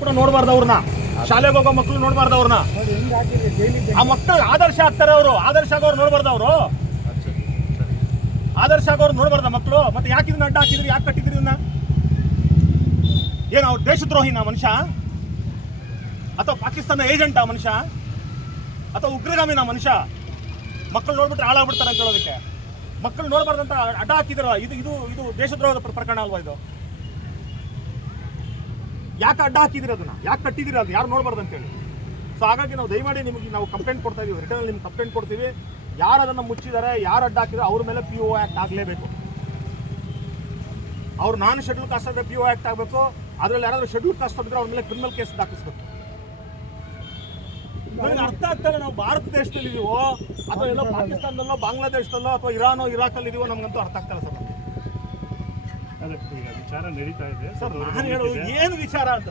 ಕೂಡ ನೋಡಬಾರ್ದು ಅವ್ರನ್ನ, ಶಾಲೆಗೆ ಹೋಗೋ ಮಕ್ಕಳು ನೋಡಬಾರ್ದು ಅವ್ರನ್ನ. ಆ ಮಕ್ಕಳು ಆದರ್ಶ ಆಗ್ತಾರೆ, ಅವರು ಆದರ್ಶ ಆಗೋರು ನೋಡಬಾರ್ದು, ಅವರು ಆದರ್ಶ ಆಗೋರು ನೋಡಬಾರ್ದ ಮಕ್ಕಳು. ಮತ್ತೆ ಯಾಕೆ ಇದನ್ನ ಅಡ್ಡ ಹಾಕಿದ್ರಿ, ಯಾಕೆ ಕಟ್ಟಿದ್ರಿ ಇದನ್ನ? ಏನು ಅವ್ರು ದೇಶದ್ರೋಹಿನ ಮನುಷ್ಯ, ಅಥವಾ ಪಾಕಿಸ್ತಾನ ಏಜೆಂಟಾ ಮನುಷ್ಯ, ಅಥವಾ ಉಗ್ರಗಾಮಿನ ಮನುಷ್ಯ? ಮಕ್ಕಳು ನೋಡ್ಬಿಟ್ರೆ ಹಾಳಾಗ್ಬಿಡ್ತಾರೆ ಅಂತ ಹೇಳೋದಕ್ಕೆ ಮಕ್ಕಳು ನೋಡಬಾರ್ದಂತ ಅಡ್ಡ ಹಾಕಿದ್ರ. ಇದು ಇದು ಇದು ದೇಶದ್ರೋಹದ ಪ್ರಕರಣ ಅಲ್ವಾ ಇದು? ಯಾಕೆ ಅಡ್ಡ ಹಾಕಿದಿರ, ಅದನ್ನ ಯಾಕೆ ಕಟ್ಟಿದಿರ, ಅದು ಯಾರು ನೋಡಬಾರ್ದು ಅಂತೇಳಿ. ಸೊ ಹಾಗಾಗಿ ನಾವು ದಯಮಾಡಿ ನಿಮಗೆ ನಾವು ಕಂಪ್ಲೇಂಟ್ ಕೊಡ್ತಾ ಇದೀವಿ, ರಿಟರ್ನ್ ನಿಮ್ಗೆ ಕಂಪ್ಲೇಂಟ್ ಕೊಡ್ತೀವಿ. ಯಾರು ಅದನ್ನು ಮುಚ್ಚಿದ್ದಾರೆ, ಯಾರು ಅಡ್ಡ ಹಾಕಿದ್ರೆ ಅವ್ರ ಮೇಲೆ PO ಆ್ಯಕ್ಟ್ ಆಗಲೇಬೇಕು. ಅವ್ರು ನಾನ್ ಶೆಡ್ಯೂಲ್ ಕಾಸ್ಟ್ ಆದರೆ PO ಆ್ಯಕ್ಟ್ ಆಗಬೇಕು. ಅದರಲ್ಲಿ ಯಾರಾದ್ರೂ ಶೆಡ್ಯೂಲ್ ಕಾಸ್ಟ್ ಆಗಿದ್ರೆ ಅವ್ರ ಮೇಲೆ ಕ್ರಿಮಿನಲ್ ಕೇಸ್ ದಾಖಲಿಸಬೇಕು. ನನಗೆ ಅರ್ಥ ಆಗ್ತಾರೆ, ನಾವು ಭಾರತ ದೇಶದಲ್ಲಿ ಇದೀವೋ ಅಥವಾ ಎಲ್ಲೋ ಪಾಕಿಸ್ತಾನದಲ್ಲೋ ಬಾಂಗ್ಲಾದೇಶದಲ್ಲೋ ಅಥವಾ ಇರಾನೋ ಇರಾಕಲ್ಲಿ ಇದೀವೋ ನಮ್ಗಂತೂ ಅರ್ಥ ಆಗ್ತಾರೆ ಸರ್. ಈಗ ವಿಚಾರ ನಡೀತಾ ಇದೆ ಸರ್ ನಾನು ಹೇಳೋದು ಏನು ವಿಚಾರ ಅಂತ.